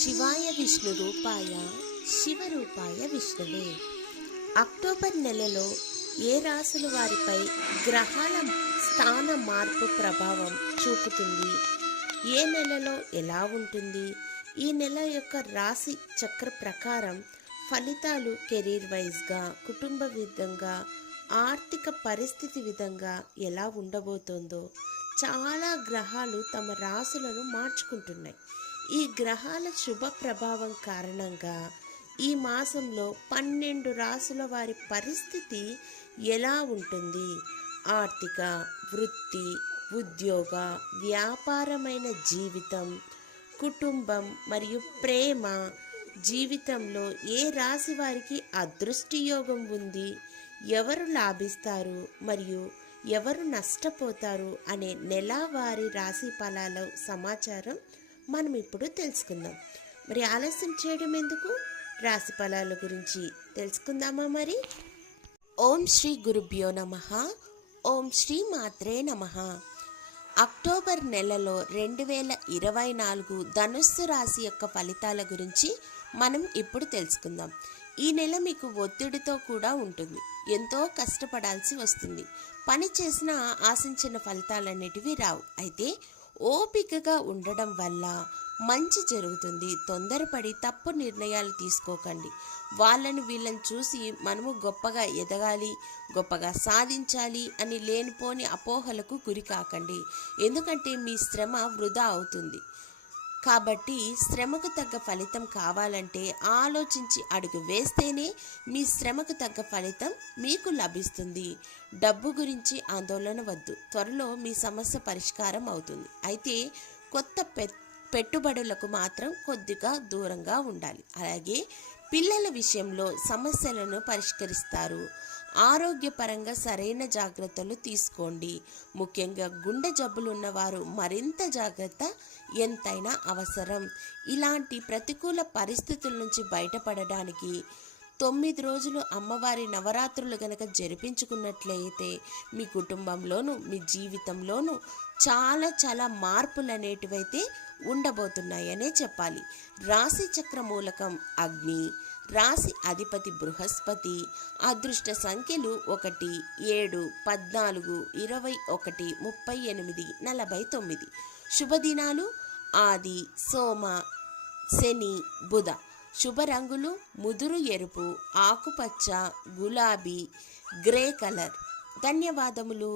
శివాయ విష్ణు రూపాయ శివరూపాయ విష్ణువే. అక్టోబర్ నెలలో ఏ రాశుల వారిపై గ్రహాల స్థాన మార్పు ప్రభావం చూపుతుంది, ఏ నెలలో ఎలా ఉంటుంది, ఈ నెల యొక్క రాశి చక్ర ప్రకారం ఫలితాలు కెరీర్ వైజ్గా, కుటుంబ విధంగా, ఆర్థిక పరిస్థితి విధంగా ఎలా ఉండబోతోందో చాలా గ్రహాలు తమ రాశులను మార్చుకుంటున్నాయి. ఈ గ్రహాల శుభ ప్రభావం కారణంగా ఈ మాసంలో 12 రాశుల వారి పరిస్థితి ఎలా ఉంటుంది, ఆర్థిక, వృత్తి, ఉద్యోగ, వ్యాపారమైన జీవితం, కుటుంబం మరియు ప్రేమ జీవితంలో ఏ రాశి వారికి అదృష్టి యోగం ఉంది, ఎవరు లాభిస్తారు మరియు ఎవరు నష్టపోతారు అనే నెలవారీ రాశి ఫలాల సమాచారం మనం ఇప్పుడు తెలుసుకుందాం. మరి ఆలస్యం చేయడం ఎందుకు, రాశి ఫలాల గురించి తెలుసుకుందామా మరి. ఓం శ్రీ గురుభ్యో నమః. ఓం శ్రీ మాత్రే నమః. అక్టోబర్ నెలలో 2024 ధనుస్సు రాశి యొక్క ఫలితాల గురించి మనం ఇప్పుడు తెలుసుకుందాం. ఈ నెల మీకు ఒత్తిడితో కూడా ఉంటుంది. ఎంతో కష్టపడాల్సి వస్తుంది. పని చేసినా ఆశించిన ఫలితాలన్నిటివి రావు. అయితే ఓపికగా ఉండడం వల్ల మంచి జరుగుతుంది. తొందరపడి తప్పు నిర్ణయాలు తీసుకోకండి. వాళ్ళని వీళ్ళని చూసి మనము గొప్పగా ఎదగాలి, గొప్పగా సాధించాలి అని లేనిపోని అపోహలకు గురి కాకండి. ఎందుకంటే మీ శ్రమ వృధా అవుతుంది. కాబట్టి శ్రమకు తగ్గ ఫలితం కావాలంటే ఆలోచించి అడుగు వేస్తేనే మీ శ్రమకు తగ్గ ఫలితం మీకు లభిస్తుంది. డబ్బు గురించి ఆందోళన వద్దు. త్వరలో మీ సమస్య పరిష్కారం అవుతుంది. అయితే కొత్త పెట్టుబడులకు మాత్రం కొద్దిగా దూరంగా ఉండాలి. అలాగే పిల్లల విషయంలో సమస్యలను పరిష్కరిస్తారు. ఆరోగ్యపరంగా సరైన జాగ్రత్తలు తీసుకోండి. ముఖ్యంగా గుండె జబ్బులు ఉన్నవారు మరింత జాగ్రత్త ఎంతైనా అవసరం. ఇలాంటి ప్రతికూల పరిస్థితుల నుంచి బయటపడడానికి 9 రోజులు అమ్మవారి నవరాత్రులు గనక జరిపించుకున్నట్లయితే మీ కుటుంబంలోనూ మీ జీవితంలోనూ చాలా మార్పులు అనేటివైతే ఉండబోతున్నాయనే చెప్పాలి. రాశి చక్ర మూలకం అగ్ని, రాశి అధిపతి బృహస్పతి, అదృష్ట సంఖ్యలు 1, 7, 14, 21, 38, 49. శుభదినాలు ఆది, సోమ, శని, బుధ. శుభ రంగులు ముదురు ఎరుపు, ఆకుపచ్చ, గులాబీ, గ్రే కలర్. ధన్యవాదములు.